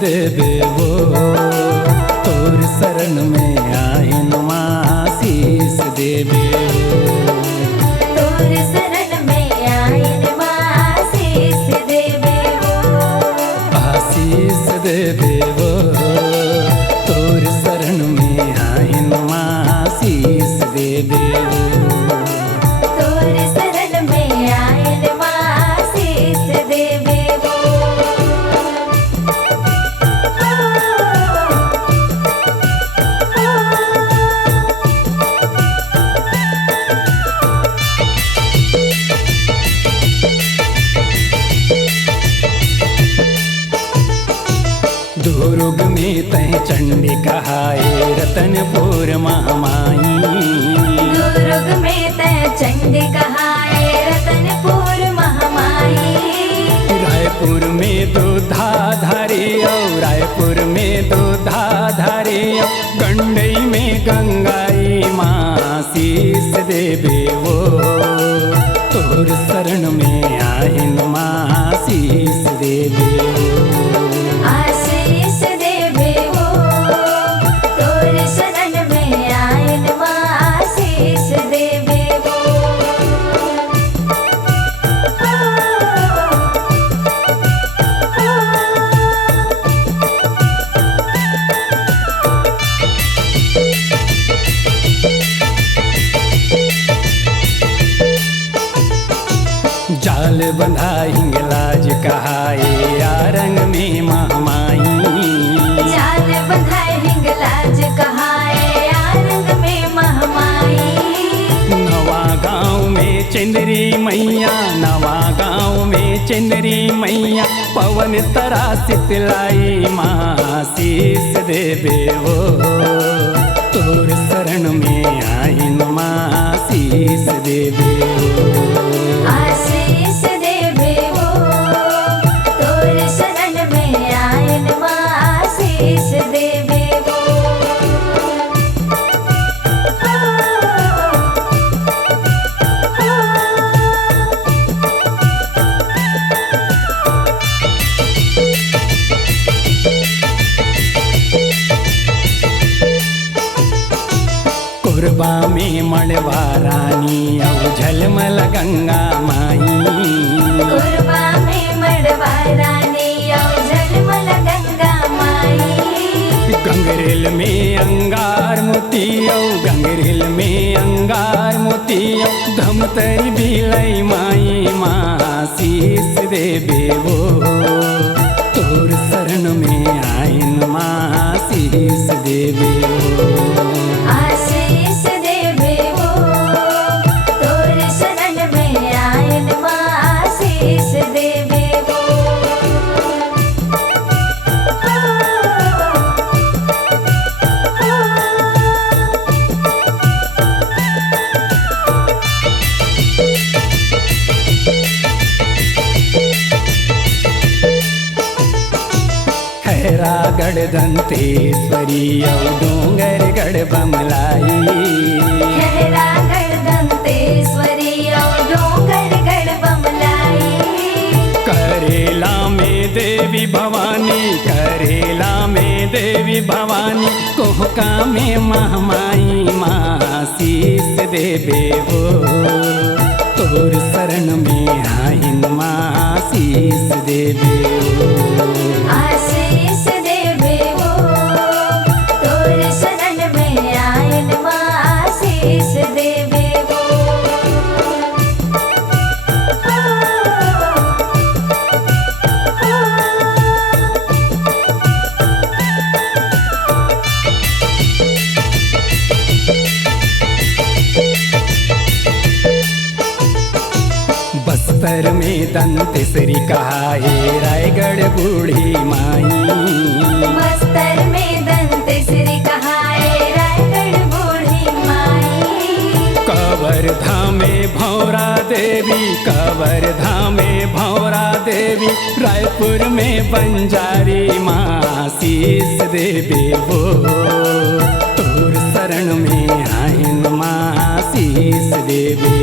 देवे वो तोर शरण में आइन माँ शीस देवे तोर शरण में आइन माँ शीस देवे आशीष देवे वो तोर शरण में आइन माँ शीस देवे तोर शरण में आइन माँ शीस देवे दुर्ग में तय चंडी कहाए रतनपुर महामाई दुर्ग में तय चंडी कहाए रतनपुर महामाई रायपुर में दूधाधारी और रायपुर में दूधाधारी गंडई में गंगाई माँ शीस देवे वो तोर शरण में आइन माँ शीस देवे आशीष देवे वो तोर शरण में आइन माँ आशीष देवे वो जाल बंधा हिंगलाज कहाए आरंग में महामाई जाल बंधाए हिंगलाज कहाए आरंग में महामाई नवा गांव में चंद्री मैया नवा गांव में चंद्री मैया पवन तरा शीतलाई माँ शीस देवे वो तोर शरण में आइन माँ शीस देवे आशीष देवे वो तोर शरण में आइन माँ आशीष देवे वो कोरबा में मड़वा रानी औ झलमल गंगा माई कोरबा में मड़वा रानी और झलमल गंगा माई गंगरेल में अंगार मोती औ गंगरेल में अंगार मोती औ धमतरी बिलई माई माँ शीस देवे वो तोर शरण में आइन माँ शीस देवे आशीष देवे वो तोर शरण में आइन माँ आशीष देवे वो खैरागढ़ दंतेश्वरी औ डोंगरगढ़ बमलाई खैरागढ़ दंतेश्वरी और डोंगरगढ़ बमलाई करेला में देवी भवानी करेला में देवी भवानी कोहका में महामाई माँ शीस देवे वो तोर शरण में आइन माँ शीस देवे आशीष देवे वो तोर शरण में आइन माँ आशीष देवे वो बस्तर में दंतेश्वरी कहाए रायगढ़ बूढ़ी माई बस्तर में दंतेश्वरी कहाए रायगढ़ बूढ़ी माई कवर धामे भौरा देवी कवर धामे भौरा देवी रायपुर में बंजारी माँ शीस देवे वो तोर शरण में आइन माँ शीस देवे